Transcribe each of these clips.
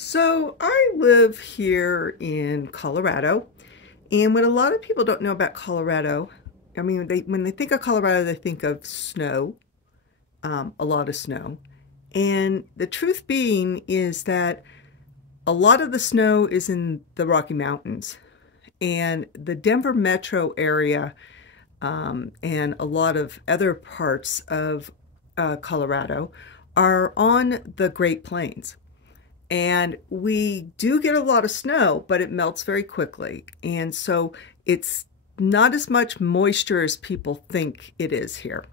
So I live here in Colorado, and what a lot of people don't know about Colorado, I mean, when they think of Colorado, they think of snow, a lot of snow. And the truth being is that a lot of the snow is in the Rocky Mountains, and the Denver metro area, and a lot of other parts of Colorado are on the Great Plains. And we do get a lot of snow, but it melts very quickly. And so it's not as much moisture as people think it is here.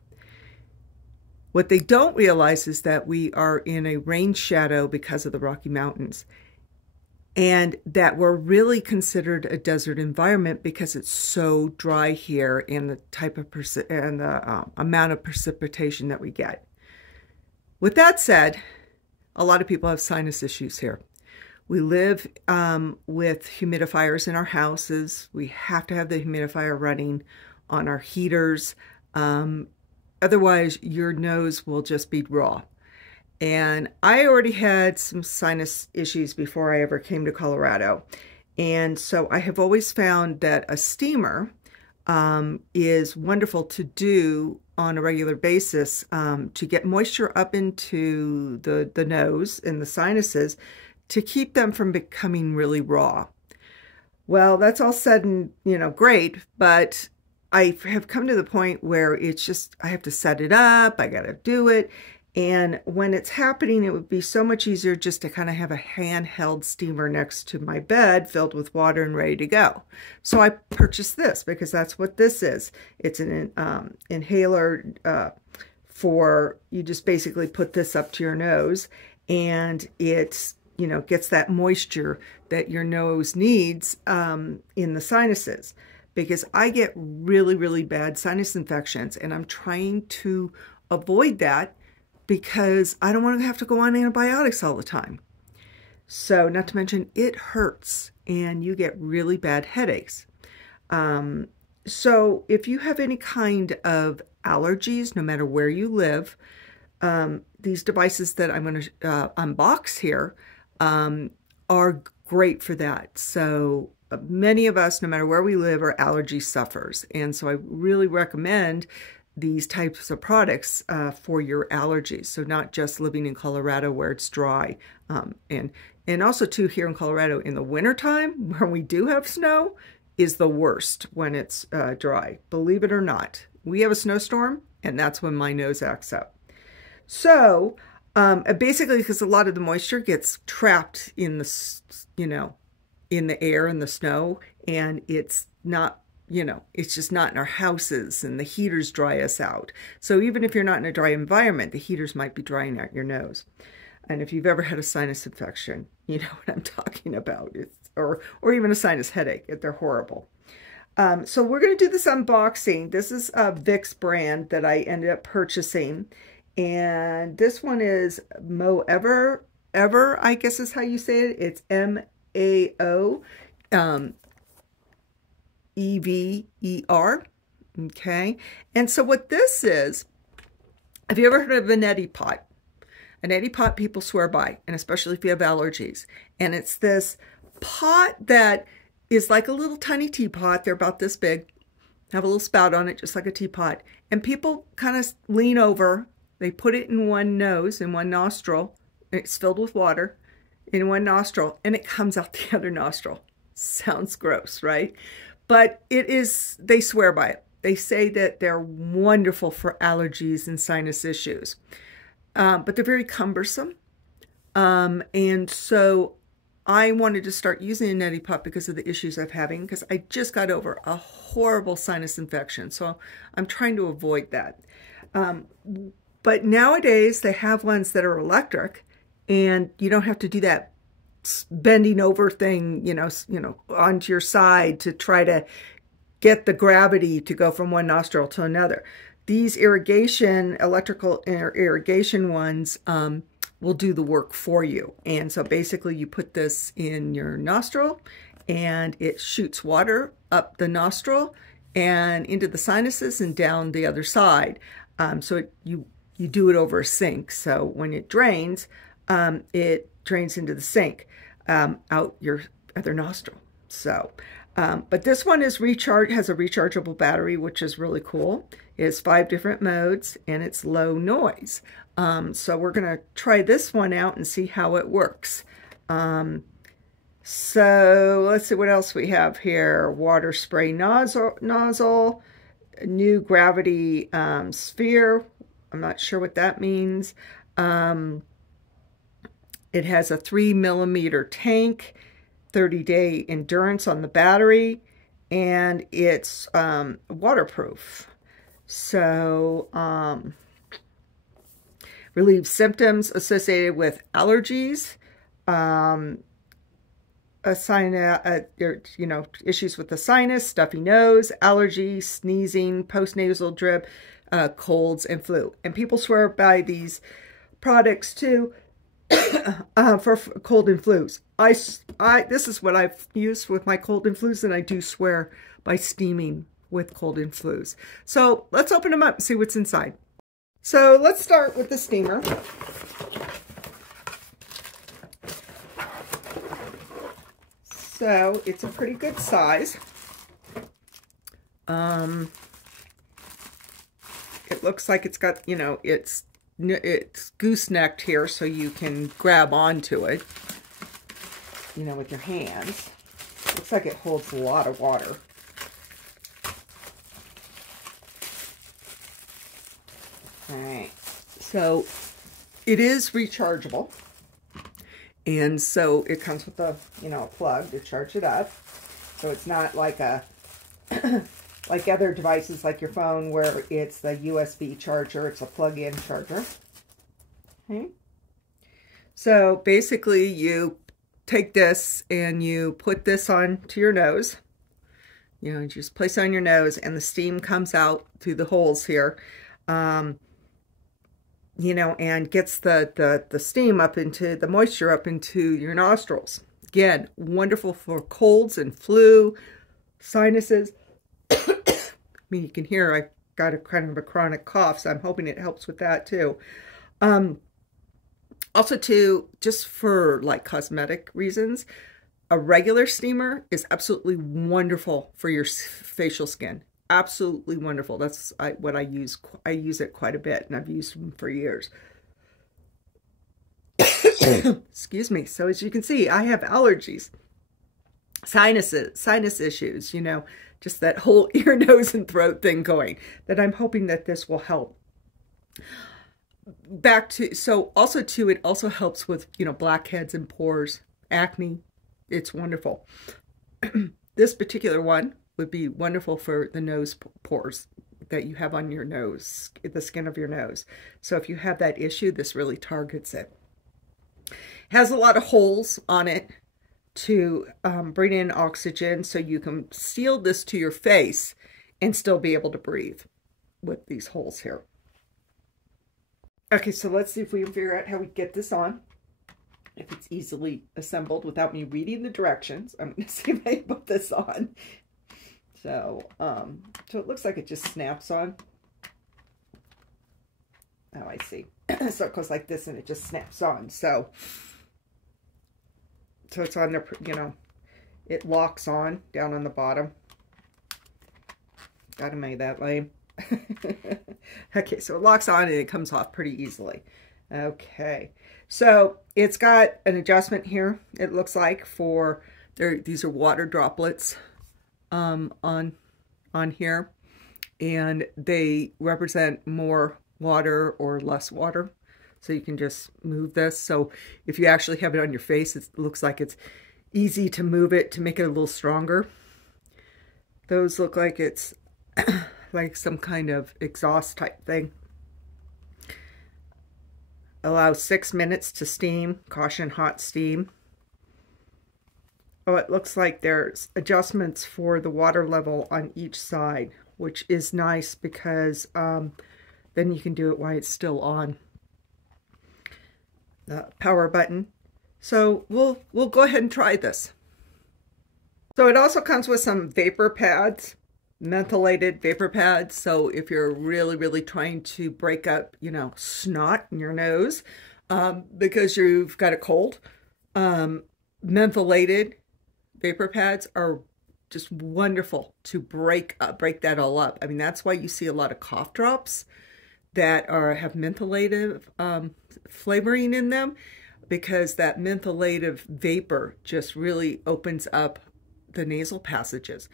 What they don't realize is that we are in a rain shadow because of the Rocky Mountains, and that we're really considered a desert environment because it's so dry here, and the type of amount of precipitation that we get. With that said, a lot of people have sinus issues here. We live with humidifiers in our houses. We have to have the humidifier running on our heaters. Otherwise, your nose will just be raw. And I already had some sinus issues before I ever came to Colorado. And so I have always found that a steamer is wonderful to do on a regular basis to get moisture up into the nose and the sinuses to keep them from becoming really raw. Well, that's all said and, great, but I have come to the point where it's just, I have to set it up, I got to do it. And when it's happening, it would be so much easier just to kind of have a handheld steamer next to my bed filled with water and ready to go. So I purchased this because that's what this is. It's an inhaler for, you just basically put this up to your nose, and it's, gets that moisture that your nose needs in the sinuses. Because I get really, really bad sinus infections, and I'm trying to avoid that because I don't want to have to go on antibiotics all the time. So not to mention it hurts and you get really bad headaches. So if you have any kind of allergies, no matter where you live, these devices that I'm going to unbox here are great for that. So many of us, no matter where we live, are allergy sufferers. And so I really recommend these types of products for your allergies. So not just living in Colorado where it's dry. And also too, here in Colorado in the wintertime, where we do have snow, is the worst when it's dry. Believe it or not. We have a snowstorm, and that's when my nose acts up. So basically, because a lot of the moisture gets trapped in the, in the air and the snow, and it's not, it's just not in our houses, and the heaters dry us out. So even if you're not in a dry environment, the heaters might be drying out your nose. And if you've ever had a sinus infection, you know what I'm talking about. Or even a sinus headache. They're horrible. So we're going to do this unboxing. This is a Vicks brand that I ended up purchasing. And this one is Maoever, I guess is how you say it. It's M-A-O. E-V-E-R, okay? And so what this is, have you ever heard of a neti pot? A neti pot people swear by, and especially if you have allergies. And it's this pot that is like a little tiny teapot. They're about this big, have a little spout on it, just like a teapot. And people kind of lean over, they put it in one nose, in one nostril, and it's filled with water, in one nostril, and it comes out the other nostril. Sounds gross, right? But it is, they swear by it. They say that they're wonderful for allergies and sinus issues. But they're very cumbersome. And so I wanted to start using a neti pot because of the issues I'm having, because I just got over a horrible sinus infection. So I'm trying to avoid that. But nowadays they have ones that are electric, and you don't have to do that bending over thing, onto your side to try to get the gravity to go from one nostril to another. These electrical irrigation ones will do the work for you. And so basically you put this in your nostril, and it shoots water up the nostril and into the sinuses and down the other side. So you do it over a sink. So when it drains, it drains into the sink out your other nostril. So, but this one is has a rechargeable battery, which is really cool. It has 5 different modes and it's low noise. So we're going to try this one out and see how it works. So let's see what else we have here. Water spray nozzle, new gravity sphere. I'm not sure what that means. It has a 3mm tank, 30-day endurance on the battery, and it's waterproof. So relieves symptoms associated with allergies, issues with the sinus, stuffy nose, allergies, sneezing, postnasal drip, colds, and flu. And people swear by these products too for cold and flus. This is what I've used with my cold and flus, and I do swear by steaming with cold and flus. So let's open them up and see what's inside. So let's start with the steamer. So it's a pretty good size. It looks like it's got, you know, it's goosenecked here so you can grab onto it, you know, with your hands. Looks like it holds a lot of water. All right, so it is rechargeable. And so it comes with a, you know, a plug to charge it up. So it's not like a, like other devices like your phone where it's the USB charger. It's a plug-in charger. Okay. So basically you take this and you put this on to your nose. You know, you just place it on your nose and the steam comes out through the holes here. You know, and gets the steam up into, the moisture up into your nostrils. Again, wonderful for colds and flu, sinuses. I mean, you can hear I got a kind of a chronic cough, so I'm hoping it helps with that too. Also too, just for like cosmetic reasons, a regular steamer is absolutely wonderful for your facial skin. Absolutely wonderful. That's what I use. I use it quite a bit, and I've used them for years. Excuse me. So as you can see, I have allergies, sinus issues, you know, just that whole ear, nose, and throat thing going, that I'm hoping that this will help. Back to, so also too, it also helps with, you know, blackheads and pores, acne. It's wonderful. This particular one would be wonderful for the nose pores that you have on your nose, the skin of your nose. So if you have that issue, this really targets it. Has a lot of holes on it to bring in oxygen, so you can seal this to your face and still be able to breathe with these holes here. Okay, so let's see if we can figure out how we get this on. If it's easily assembled without me reading the directions. I'm going to see if I can put this on. So, so it looks like it just snaps on. Oh, I see. So it goes like this and it just snaps on. So it's on there, you know, it locks on down on the bottom. Gotta make that lame. Okay, so it locks on and it comes off pretty easily. Okay, so it's got an adjustment here, it looks like, for these are water droplets on here, and they represent more water or less water, so you can just move this. So if you actually have it on your face, it looks like it's easy to move it to make it a little stronger. Those look like it's like some kind of exhaust type thing. Allows 6 minutes to steam. Caution, hot steam. Oh, it looks like there's adjustments for the water level on each side, which is nice because then you can do it while it's still on. The power button. So we'll go ahead and try this. So it also comes with some vapor pads, mentholated vapor pads. So if you're really trying to break up, you know, snot in your nose because you've got a cold, Mentholated vapor pads are just wonderful to break that all up. I mean, that's why you see a lot of cough drops that have mentholated flavoring in them, because that mentholated vapor just really opens up the nasal passages.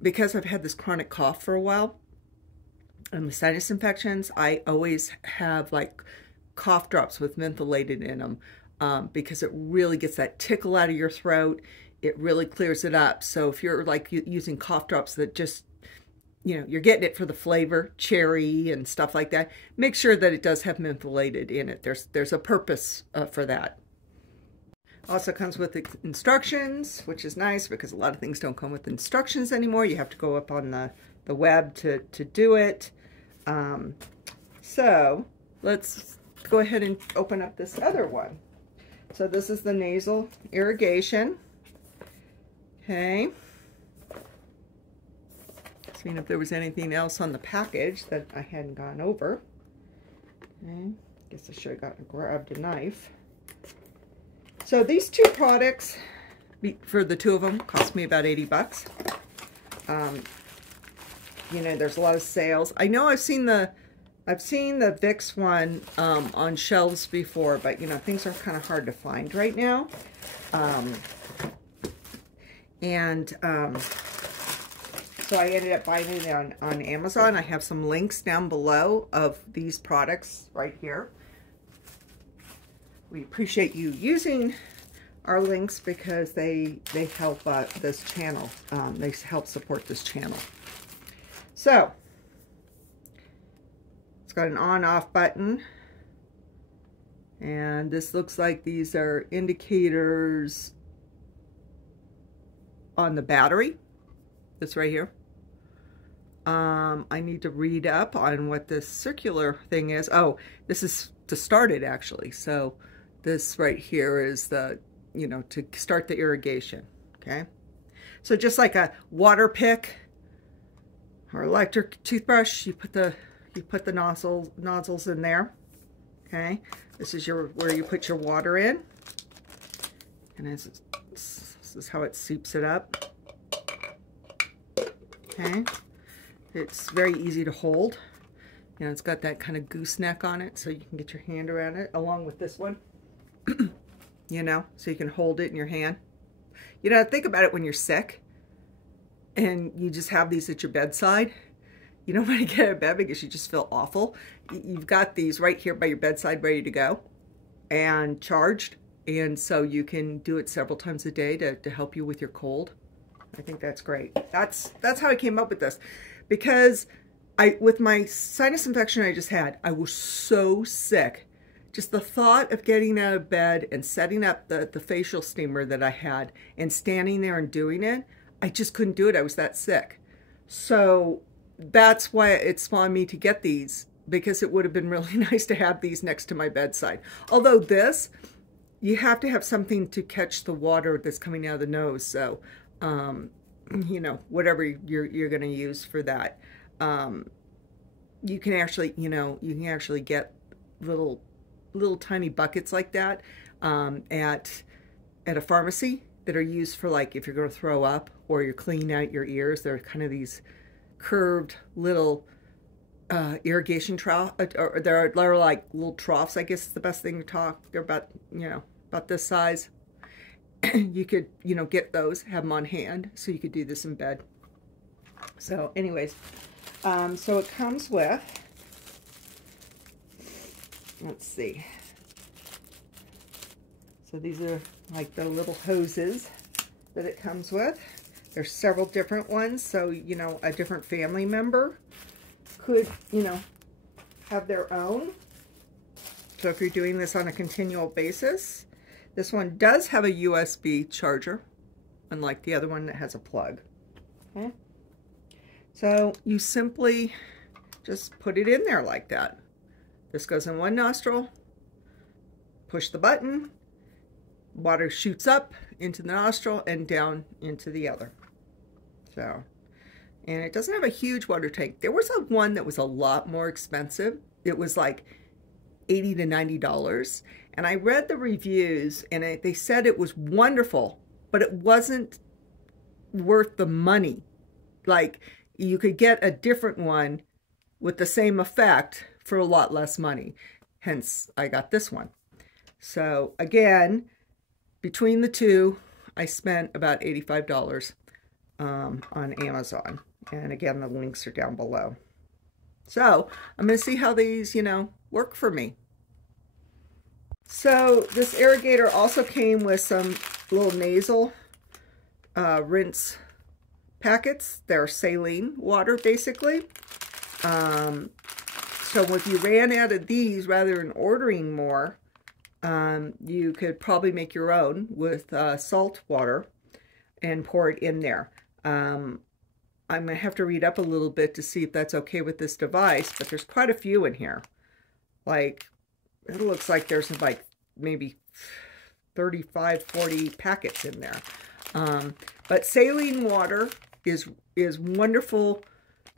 Because I've had this chronic cough for a while and the sinus infections, I always have like cough drops with mentholated in them, because it really gets that tickle out of your throat. It really clears it up. So if you're like using cough drops that just, you know, you're getting it for the flavor, cherry and stuff like that, make sure that it does have mentholated in it. There's a purpose for that. Also comes with instructions, which is nice because a lot of things don't come with instructions anymore. You have to go up on the web to do it. So let's go ahead and open up this other one. So this is the nasal irrigation. Okay. Seeing if there was anything else on the package that I hadn't gone over. Okay. Guess I should have grabbed a knife. So these two products, for the two of them, cost me about 80 bucks. You know, there's a lot of sales. I know I've seen the Vicks one on shelves before, but you know, things are kind of hard to find right now. So I ended up buying it on Amazon. I have some links down below of these products right here. We appreciate you using our links because they help this channel. They help support this channel. So it's got an on-off button, and this looks like these are indicators on the battery. This right here. I need to read up on what this circular thing is. Oh, this is to start it actually. So this right here is the, you know, to start the irrigation. Okay. So just like a water pick or electric toothbrush, you put the nozzles in there. Okay. This is where you put your water in, and this is how it seeps it up. Okay. It's very easy to hold. You know, it's got that kind of gooseneck on it, so you can get your hand around it, along with this one. You know, so you can hold it in your hand. You know, think about it when you're sick and you just have these at your bedside. You don't want to get out of bed because you just feel awful. You've got these right here by your bedside ready to go and charged. And so you can do it several times a day to help you with your cold. I think that's great. That's how I came up with this. Because with my sinus infection I just had, I was so sick. Just the thought of getting out of bed and setting up the facial steamer that I had and standing there and doing it, I just couldn't do it. I was that sick. So that's why it spawned me to get these, because it would have been really nice to have these next to my bedside. Although this, you have to have something to catch the water that's coming out of the nose. So, you know, whatever you're going to use for that. You can actually, you know, you can actually get little tiny buckets like that at a pharmacy that are used for, like, if you're going to throw up or you're cleaning out your ears. They're kind of these curved little irrigation trough, or they're like little troughs, I guess is the best thing to talk. They're about, you know, about this size. You could, you know, get those, have them on hand, so you could do this in bed. So anyways, so it comes with, let's see. So these are like the little hoses that it comes with. There's several different ones, so, you know, a different family member could, you know, have their own. So if you're doing this on a continual basis, this one does have a USB charger, unlike the other one that has a plug. Okay. So you simply just put it in there like that. This goes in one nostril, push the button, water shoots up into the nostril and down into the other. So, and it doesn't have a huge water tank. There was one that was a lot more expensive. It was like $80 to $90. And I read the reviews, and they said it was wonderful, but it wasn't worth the money. Like, you could get a different one with the same effect for a lot less money. Hence, I got this one. So again, between the two, I spent about $85 on Amazon. And again, the links are down below. So I'm going to see how these, work for me. So this irrigator also came with some little nasal rinse packets. They're saline water, basically. So if you ran out of these, rather than ordering more, you could probably make your own with salt water and pour it in there. I'm going to have to read up a little bit to see if that's okay with this device, but there's quite a few in here. Like, it looks like there's like maybe 35, 40 packets in there. But saline water is wonderful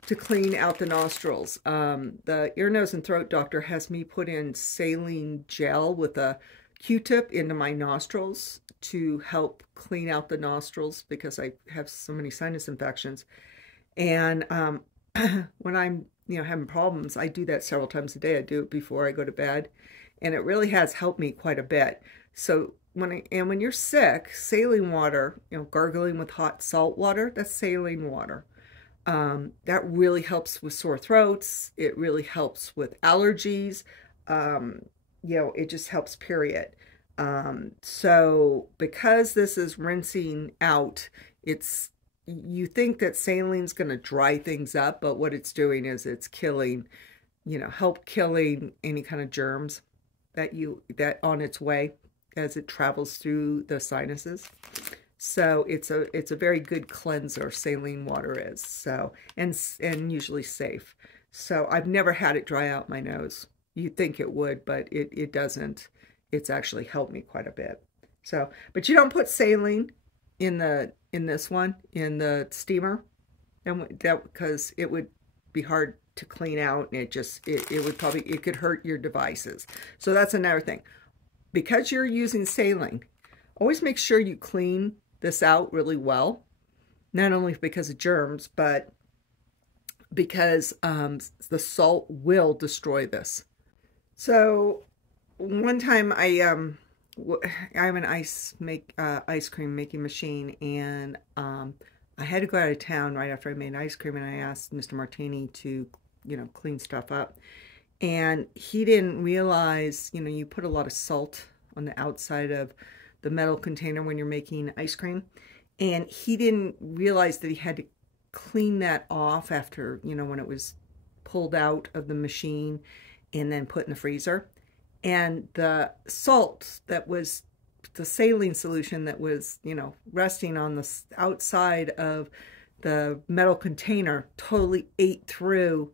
to clean out the nostrils. The ear, nose, and throat doctor has me put in saline gel with a Q-tip into my nostrils to help clean out the nostrils because I have so many sinus infections. And when I'm having problems, I do that several times a day. I do it before I go to bed, and it really has helped me quite a bit. So when you're sick, saline water, gargling with hot salt water, that's saline water. That really helps with sore throats. It really helps with allergies. It just helps, period. So because this is rinsing out, you think that saline's going to dry things up, but what it's doing is it's killing, help killing any kind of germs that on its way as it travels through the sinuses. So it's a very good cleanser, saline water is. So and usually safe. So I've never had it dry out my nose. You'd think it would, but it doesn't. It's actually helped me quite a bit. So, but you don't put saline in this one, in the steamer, and that because it would be hard to clean out, and it could hurt your devices. So that's another thing. Because you're using saline, always make sure you clean this out really well, not only because of germs, but because the salt will destroy this. So one time I have an ice cream making machine, and I had to go out of town right after I made ice cream, and I asked Mr. Martini to clean stuff up, and he didn't realize you put a lot of salt on the outside of the metal container when you're making ice cream, and he didn't realize that he had to clean that off after when it was pulled out of the machine and then put in the freezer. And the salt that was the saline solution that was resting on the outside of the metal container totally ate through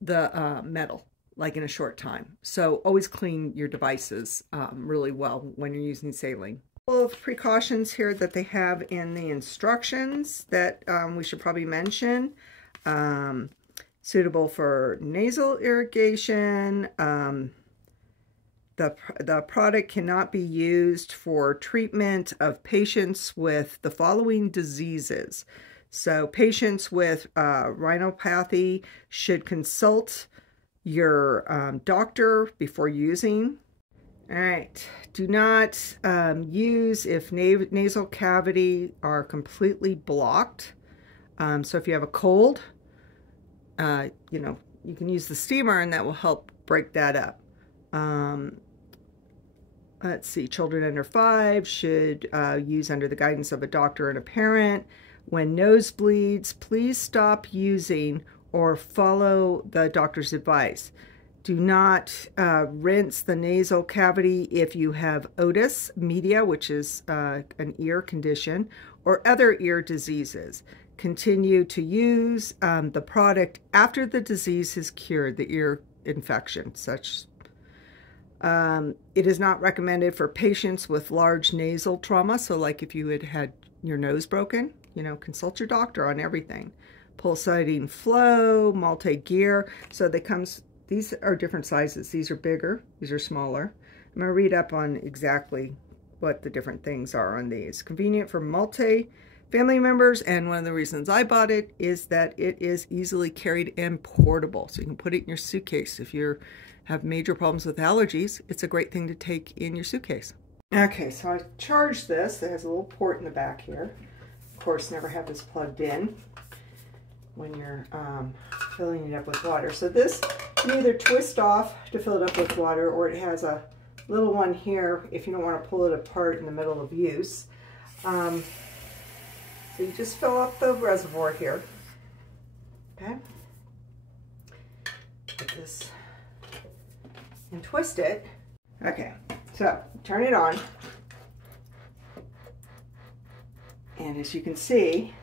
the metal, like in a short time. So always clean your devices really well when you're using saline. A couple of precautions here that they have in the instructions that we should probably mention. Suitable for nasal irrigation. The product cannot be used for treatment of patients with the following diseases. So patients with rhinopathy should consult your doctor before using. All right, do not use if nasal cavity are completely blocked. So if you have a cold, you can use the steamer, and that will help break that up. Let's see, children under 5 should use under the guidance of a doctor and a parent. When nosebleeds, please stop using or follow the doctor's advice. Do not rinse the nasal cavity if you have otis media, which is an ear condition, or other ear diseases. Continue to use the product after the disease is cured, the ear infection, such. It is not recommended for patients with large nasal trauma. So like if you had your nose broken, consult your doctor on everything. Pulsating flow, multi-gear. So these are different sizes. These are bigger, these are smaller. I'm going to read up on exactly what the different things are on these. Convenient for multi-family members, and one of the reasons I bought it is that it is easily carried and portable. So you can put it in your suitcase. If you have major problems with allergies, it's a great thing to take in your suitcase. Okay, so I charged this. It has a little port in the back here. Of course, never have this plugged in when you're filling it up with water. So this, you either twist off to fill it up with water, or it has a little one here if you don't want to pull it apart in the middle of use. So you just fill up the reservoir here. Okay. Put this and twist it. Okay, so turn it on. And as you can see,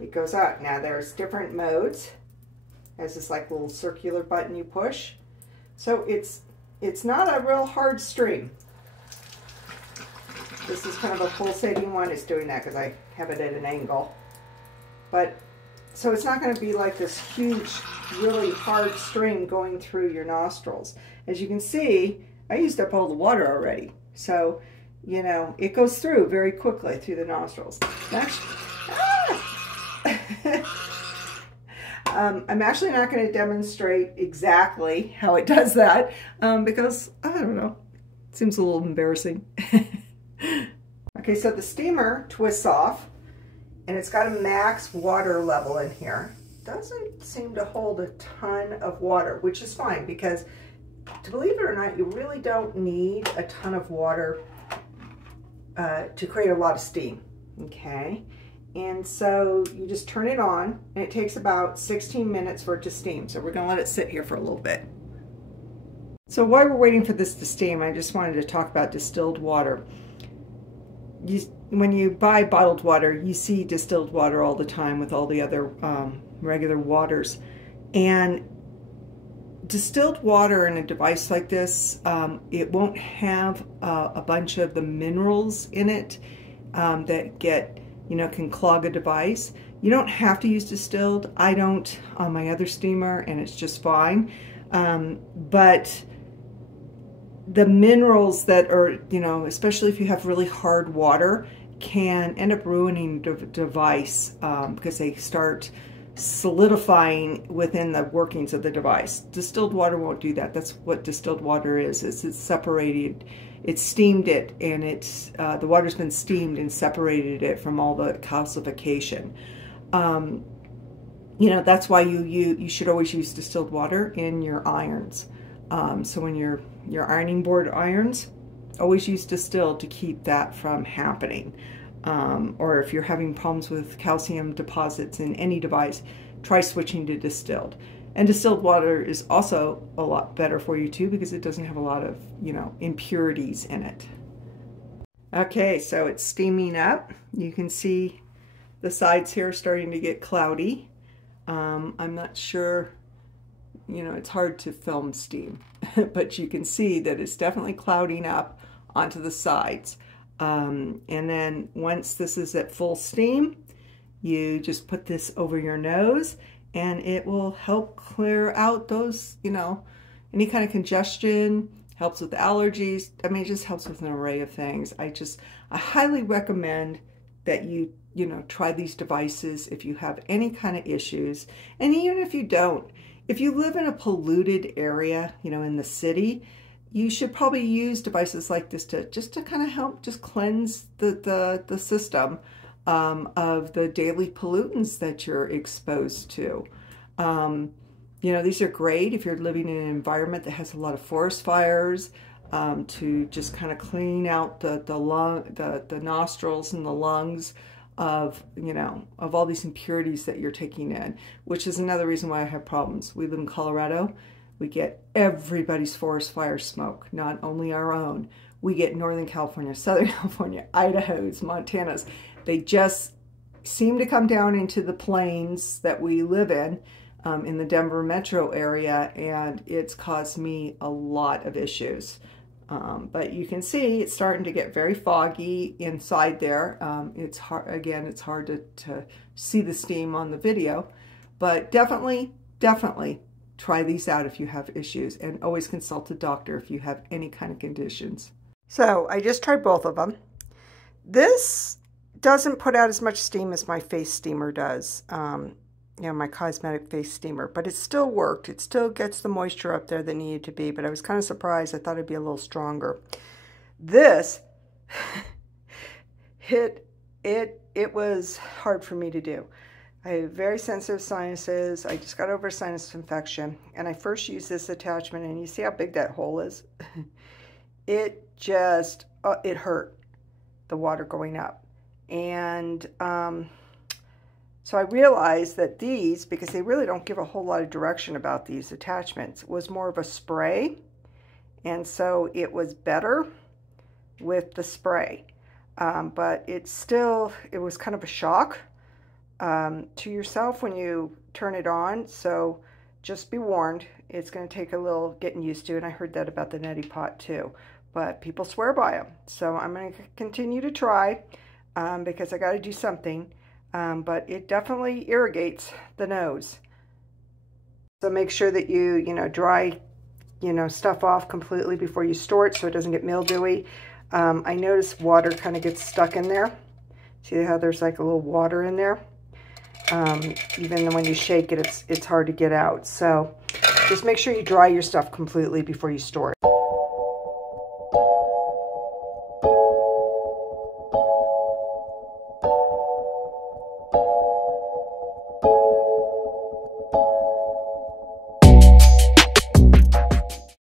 it goes out. Now there's different modes. It has this like little circular button you push. So it's not a real hard stream. This is kind of a pulsating one. It's doing that because I have it at an angle. But so it's not going to be like this huge, really hard stream going through your nostrils. As you can see, I used up all the water already. So, you know, it goes through very quickly through the nostrils. I'm actually not going to demonstrate exactly how it does that because, I don't know, it seems a little embarrassing. Okay, so the steamer twists off and it's got a max water level in here. Doesn't seem to hold a ton of water, which is fine because, to believe it or not, you really don't need a ton of water to create a lot of steam, okay? And so you just turn it on, and it takes about 16 minutes for it to steam. So we're gonna let it sit here for a little bit. So while we're waiting for this to steam, I just wanted to talk about distilled water. When you buy bottled water, you see distilled water all the time with all the other regular waters. And distilled water in a device like this, it won't have a bunch of the minerals in it that get, you know, can clog a device. You don't have to use distilled. I don't on my other steamer, and it's just fine. But the minerals that are, you know, especially if you have really hard water, can end up ruining the device because they start solidifying within the workings of the device. Distilled water won't do that. That's what distilled water is. It's separated. It's steamed it, and it's the water's been steamed and separated it from all the calcification. You know, that's why you should always use distilled water in your irons. So when your ironing board irons, always use distilled to keep that from happening. Or if you're having problems with calcium deposits in any device, try switching to distilled. And distilled water is also a lot better for you too because it doesn't have a lot of, you know, impurities in it. Okay, so it's steaming up. You can see the sides here starting to get cloudy. I'm not sure, you know, it's hard to film steam, but you can see that it's definitely clouding up onto the sides. And then once this is at full steam, you just put this over your nose and it will help clear out those, you know, any kind of congestion, helps with allergies. I mean, it just helps with an array of things. I highly recommend that you know, try these devices if you have any kind of issues. And even if you don't, if you live in a polluted area, you know, in the city, you should probably use devices like this to kind of help just cleanse the system of the daily pollutants that you're exposed to. You know, these are great if you're living in an environment that has a lot of forest fires, to just kind of clean out the nostrils and the lungs of, you know, of all these impurities that you're taking in, which is another reason why I have problems. We live in Colorado. We get everybody's forest fire smoke, not only our own. We get Northern California, Southern California, Idaho's, Montana's. They just seem to come down into the plains that we live in the Denver metro area, and it's caused me a lot of issues. But you can see it's starting to get very foggy inside there. It's hard, again, it's hard to see the steam on the video, but definitely try these out if you have issues, and always consult a doctor if you have any kind of conditions. So I just tried both of them. This doesn't put out as much steam as my face steamer does, you know, my cosmetic face steamer, but it still worked. It still gets the moisture up there that needed to be, but I was kind of surprised. I thought it'd be a little stronger. This, it was hard for me to do. I have very sensitive sinuses. I just got over a sinus infection, and I first used this attachment, and you see how big that hole is? It just, it hurt, the water going up. And so I realized that these, because they really don't give a whole lot of direction about these attachments, was more of a spray. And so it was better with the spray. But it was kind of a shock to yourself when you turn it on. So just be warned, it's going to take a little getting used to. And I heard that about the neti pot too. But people swear by them. So I'm going to continue to try because I got to do something. But it definitely irrigates the nose. So make sure that you dry, stuff off completely before you store it so it doesn't get mildewy. I noticed water kind of gets stuck in there. See how there's like a little water in there? Even when you shake it, it's hard to get out. So just make sure you dry your stuff completely before you store it.